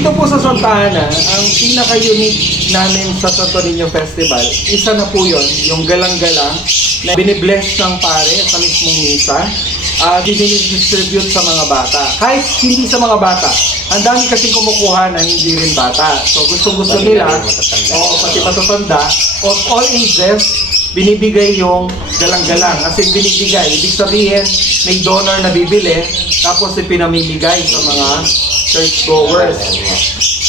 Dito po sa Santa Ana, ang pinaka-unique namin sa Santo Niño Festival, isa na po yun, yung galang-galang na binibless ng pare sa mismong misa at dinidistribute sa mga bata. Kahit hindi sa mga bata, ang dami kasing kumukuha na hindi rin bata. So gusto-gusto nila, pati matatanda, of all ages, binibigay yung galang-galang. Kasi binibigay, ibig sabihin, may donor na bibili, tapos ipinamimigay sa mga churchgoers.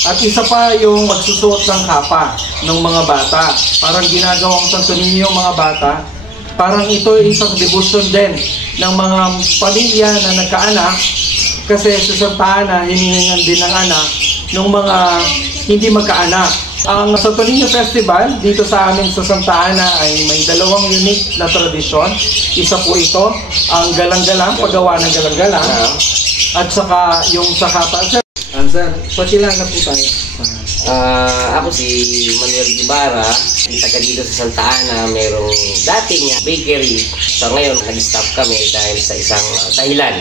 At isa pa yung magsusuot ng kapa ng mga bata. Parang ginagawang Santo Niño yung mga bata. Parang ito ay isang devotion din ng mga pamilya na nagkaanak. Kasi sa Santa Ana, hinihingan din ng anak ng mga hindi magkaanak. Ang Santo Niño Festival dito sa amin sa Santa Ana ay may dalawang unique na tradisyon. Isa po ito, ang galang-galang, paggawa ng galang-galang, at saka yung sa kapa. Sir, pakilala po tayo. Ako si Manuel Guevara, taga dito sa Santa Ana, merong dating bakery. So ngayon, nag-stop kami dahil sa isang dahilan.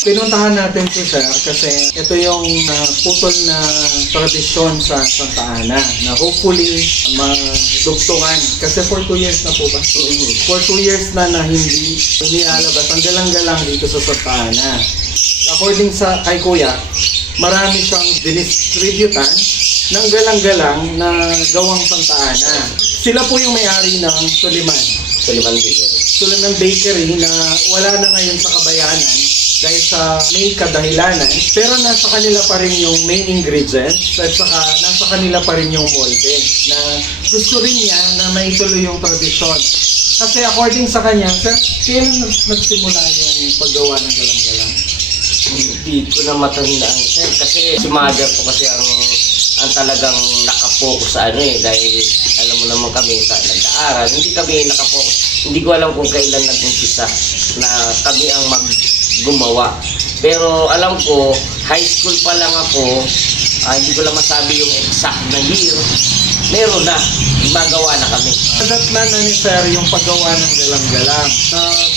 Pinuntahan natin si Sir kasi ito yung putol na tradisyon sa Santa Ana na hopefully madugtungan. Kasi for 2 years na po ba? For 2 years na hindi alabas ang galang-galang dito sa Santa Ana. According sa kay Kuya, marami siyang dinistributan ng galang-galang na gawang Santa Ana. Sila po yung may-ari ng Suliman Bakery na wala na ngayon sa Kabayanan dahil sa may kadahilanan. Pero nasa kanila pa rin yung main ingredients at saka nasa kanila pa rin yung molde na gusto rin niya na maituloy yung tradisyon. Kasi according sa kanya, sir, kailan nagsimula yung paggawa ng galang-galang? Hindi ko na matandaan, sir. Kasi si mother ko kasi ang talagang nakapokus sa dahil alam mo naman kami sa nag-aaral, hindi kami nakapokus. Hindi ko alam kung kailan nag-umpisa na kami ang gumawa. Pero alam ko, high school pa lang ako, hindi ko lang masabi yung exact na year, meron na, gumagawa na kami. Nadatnan na ni Sir yung paggawa ng galang-galang.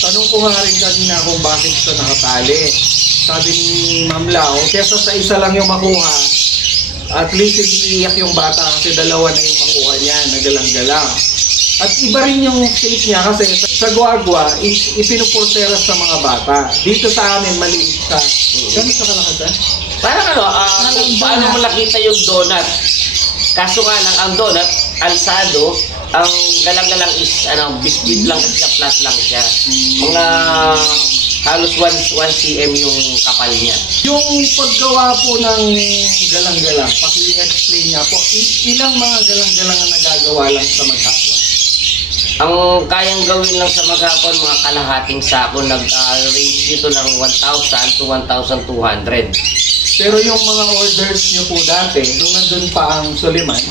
Tanong ko nga rin kanina kung bakit siya nakatali. Sabi ni Ma'am Lau, kesa sa isa lang yung makuha, at least hindi iiyak yung bata kasi dalawa na yung makuha niya na galang-galang. At iba rin yung shape niya kasi sa guagua, ipinupulsera sa mga bata. Dito sa amin, maliit sa... Gano'n sa kalakad? Parang paano mo nakita yung donut? Kaso nga lang, ang donut, alsado, ang galang-galang is, biscuit lang kasi flat lang siya. Mga halos 1 cm yung kapal niya. Yung paggawa po ng galang-galang, paki-explain niya po, ilang mga galang-galang ang nagagawa lang sa maghapon? Ang kayang gawin lang sa maghapon, mga kalahating sako, nag-range dito ng 1,000 to 1,200. Pero yung mga orders niyo po dati, nung nandun pa ang Suliman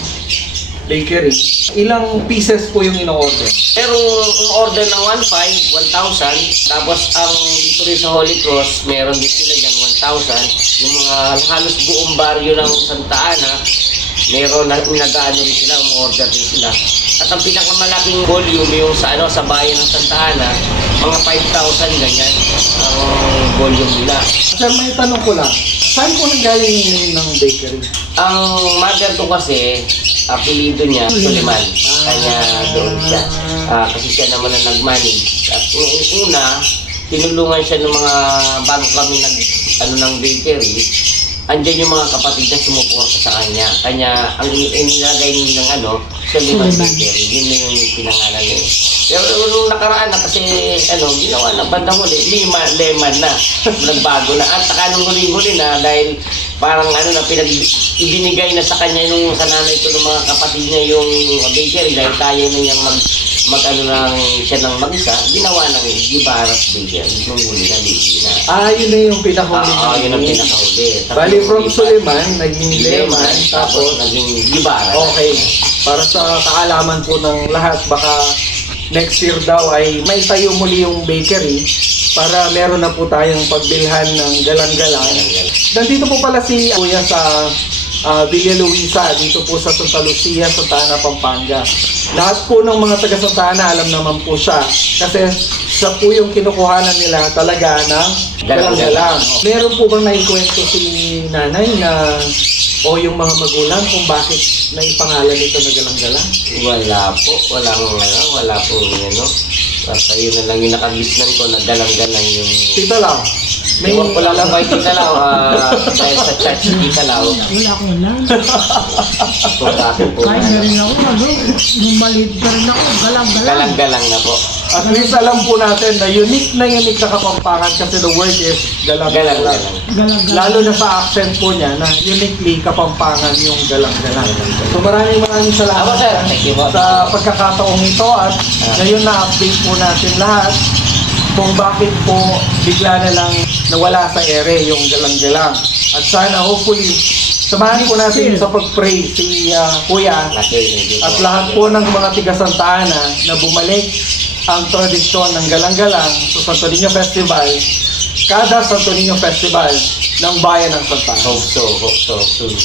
Bakery, ilang pieces po yung ino-order? Pero ang order ng 1,500, 1,000, tapos ang dito rin sa Holy Cross, meron din sila dyan 1,000. Yung mga halos buong baryo ng Santa Ana, meron na nag-ano rin sila, umorder rin sila. At ang pinakamalaking volume yung sa bayan ng Santa Ana, mga 5,000 ganyan ang volume nila. Sir, may tanong ko lang, saan po nanggaling yung name ng bakery? Ang mother ko kasi, apelido niya, Suliman. Kanya doon siya. Kasi siya naman ang nag-manage. At una, tinulungan siya ng mga bago kami ng bakery. Andiyan yung mga kapatid na sumuporta sa kanya. Kanya, ang inilagay niya ng Suliman Bakery. Yun na yung pinangalan niya. Pero nung nakaraan na kasi, ginawa na banda huli, lemon na. Nagbago na. At saka nung huli-huli na, dahil parang ibinigay na sa kanya nung sa nanay ko ng mga kapatid niya yung bakery. Dahil kaya na niyang siya ng mag-isa, ginawa ng Guevara's Bakery. Nung huli na, yun na yung pinakahuli. Yun ang pinakahuli. Bali from Suliman, naging lemon, tapos naging Guevara. Okay. Para sa kaalaman po ng lahat, baka next year daw ay may tayo muli yung bakery para meron na po tayong pagbilhan ng galang-galang. Nandito po pala si Kuya sa Villa Luisa, dito po sa Santa Lucia, Santa Ana, Pampanga. Lahat po ng mga taga Santa Ana, alam naman po siya. Kasi siya po yung kinukuhanan nila talaga ng galang-galang. Meron po bang naikwento si nanay na o yung mga magulang kung bakit naipangalan nito na galang-galang? Wala po, wala po ano. Basta yun na lang yung nakagisnan ko na galang-galang yung... Tita Lau, may Iwan ko lang lang kay Tita Lau, dahil sa church ni Tita Lau. Wala akong alam. Kung akin po. Kahit na rin ako, nung maliit pa rin ako, galang-galang. Galang-galang na po. At least alam po natin na unique na Kapampangan kasi the word is galang-galang. Galang-galang. Lalo na sa accent po niya na uniquely Kapampangan yung galang-galang. So maraming salamat Ako, sir. Thank you po. sa pagkakataong ito at ngayon na-update po natin lahat kung bakit po bigla na lang nawala sa ere yung galang-galang. At sana hopefully samahan po natin sa pag-pray si Kuya at lahat po ng mga tiga Santa Ana na bumalik ang tradisyon ng galang-galang sa Santo Niño Festival, kada Santo Niño Festival ng Bayan ng Santa Ana. Hope so soon.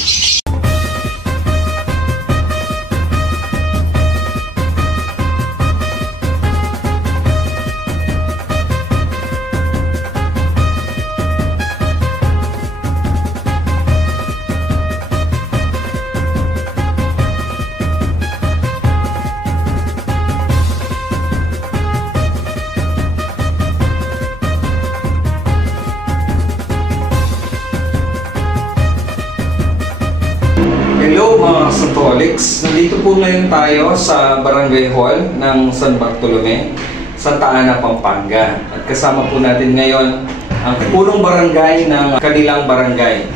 Hello mga Santolics! Nandito po ngayon tayo sa Barangay Hall ng San Bartolome, Santa Ana, Pampanga. At kasama po natin ngayon ang punong barangay ng kanilang barangay,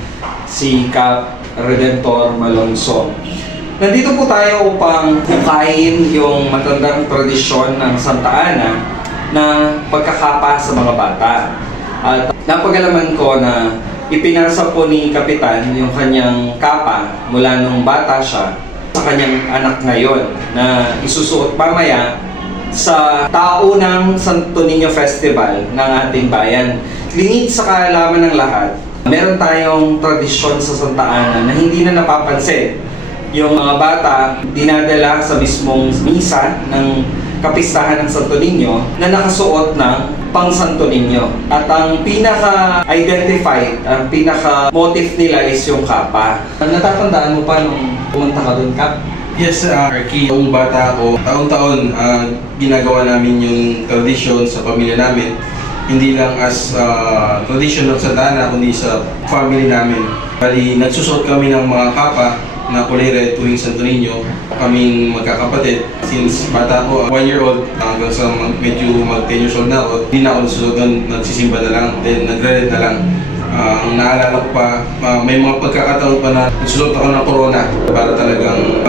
si Cap Redentor Malonzo. Nandito po tayo upang bukayin yung matandang tradisyon ng Santa Ana na pagkakapa sa mga bata. At napagalaman ko na ipinasa po ni Kapitan yung kanyang kapa mula nung bata siya sa kanyang anak ngayon na isusuot mamaya sa taunang Santo Niño Festival ng ating bayan. Lingid sa kaalaman ng lahat, meron tayong tradisyon sa Santa Ana na hindi na napapansin. Yung mga bata dinadala sa mismong misa ng kapistahan ng Santo Niño na nakasuot ng pang Santo Niño. At ang pinaka-identified, ang pinaka-motif nila is yung kapa. Natatandaan mo pa nung pumunta ka doon, Kap? Yes, Arky. Noong bata ako, taon-taon ginagawa namin yung tradisyon sa pamilya namin. Hindi lang as tradition ng Santa Ana, kundi sa family namin. Bali, nagsusuot kami ng mga kapa na kulay red tuwing Santo Niño. Kaming magkakapatid. Since bata ako, 1-year-old, hanggang sa medyo mag-10 years old na ako, hindi na ako nagsusuot doon, nagsisimba na lang, then nagre-red na lang. Ang naalala ko pa, may mga pagkakataon pa na nagsusuot ako ng corona para talagang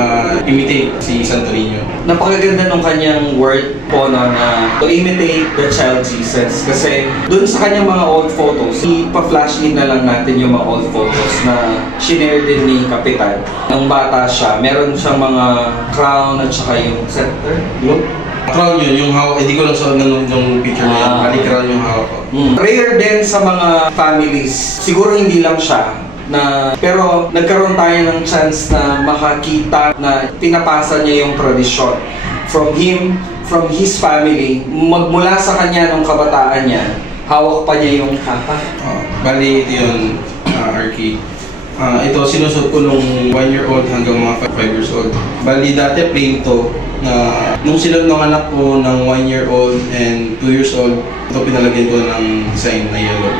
imitate si Santo Niño. Napakaganda nung kanyang word po no, na to imitate the child Jesus. Kasi dun sa kanyang mga old photos, ipa-flash in na lang natin yung mga old photos na shinare din ni Kapitan. Nung bata siya, meron siyang mga crown at saka yung scepter, globe. Crown yun, yung hawak, hindi ko lang suot ng yung picture na yan, bali crown yung hawak ko. Rare din sa mga families, siguro hindi lang siya, pero nagkaroon tayo ng chance na makakita na pinapasa niya yung tradisyon from him, from his family, magmula sa kanya nung kabataan niya, hawak pa niya yung kapa. Bali ito yun, Arky. Ito sinusot ko nung 1-year-old hanggang mga 5 years old. Bali dati plain to, nung sila ng anak ko ng 1-year-old and 2 years old, ito pinalagyan ko ng design na yellow.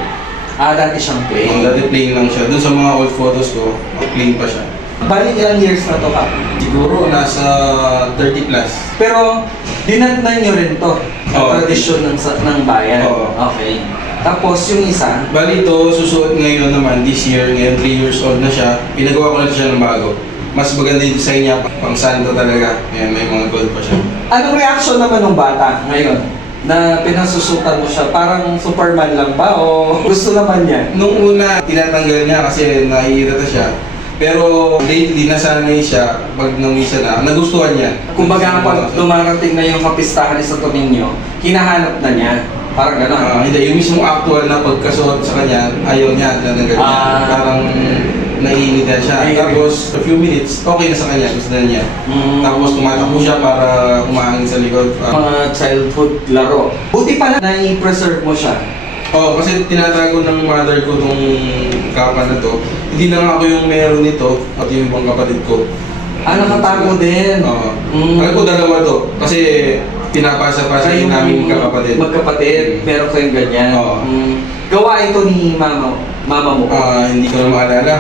Dati siyang plain. Dati plain lang siya. Doon sa mga old photos ko, plain pa siya. Bali ilang years na to, Kap? Siguro nasa 30 plus. Pero dinatnan nyo rin to, tradisyon ng bayan. Okay. Tapos yung isa, bali ito, susuot ngayon naman, this year, ngayon 3 years old na siya, pinagawa ko na siya ng bago. Mas maganda yung design niya, pang santo talaga. Ayan, may mga gold pa siya. Anong reaction naman ng bata ngayon na pinasusutan mo siya? Parang Superman lang ba o gusto naman niya? Nung una, tinatanggal niya kasi naiirita siya. Pero lately, nasanay siya, pag namisa na, nagustuhan niya. Kumbaga pag dumarating na yung kapistahan ni Santo Niño, hinahanap na niya. Parang gano'n. Hindi, yung mismong actual na pagkasuot sa kanya, ayaw niya, tinatanggal niya. Parang naiinit na siya. Tapos, a few minutes, okay na sa kanya, gusto na niya. Tapos, tumatakbo siya para umahangin sa likod. Mga childhood laro. Buti pala na i-preserve mo siya. Oo, kasi tinatago ng mother ko tong kapa na to. Hindi lang ako yung meron nito, at yung ibang kapatid ko. Nakatago din. Oo. Alam ko dalawa to, kasi pinapasa-pasa yung namin kakapatid. Magkapatid, meron kayong ganyan. Oo. Gawa ito ni mama mo. Hindi ko na maalala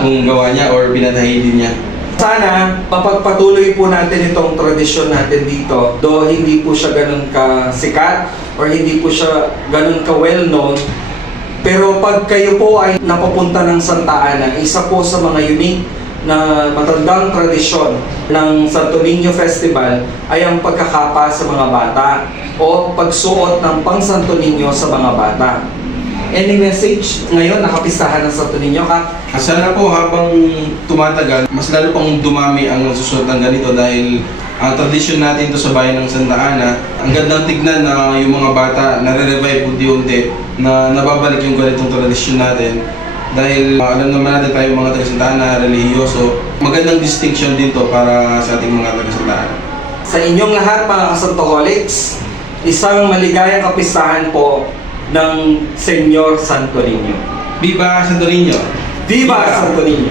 kung gawa niya or binatahi din niya. Sana mapagpatuloy po natin itong tradisyon natin dito. Though hindi po siya ganun ka-sikat or hindi po siya ganun ka-well-known. Pero pag kayo po ay napapunta ng Santa Ana, isa po sa mga unique na matandang tradisyon ng Santo Niño Festival ay ang pagkakapa sa mga bata o pagsuot ng pang Santo Niño sa mga bata. Any message ngayon nakapistahan ng Santo Niño ka? Sana po habang tumatagal, mas lalo pang dumami ang nagsusuot ng ganito dahil ang tradisyon natin to sa bayan ng Santa Ana, ang gandang tignan na yung mga bata nare-revive unti-unti na nababalik yung ganitong tradisyon natin. Dahil alam naman natin tayo mga taga-Santa Ana, relihiyoso, magandang distinction din to para sa ating mga taga-Santa Ana. Sa inyong lahat mga kasantoholics, isang maligayang kapistahan po ng Senyor Santo Niño. Viva Santo Niño! Viva Santo Niño!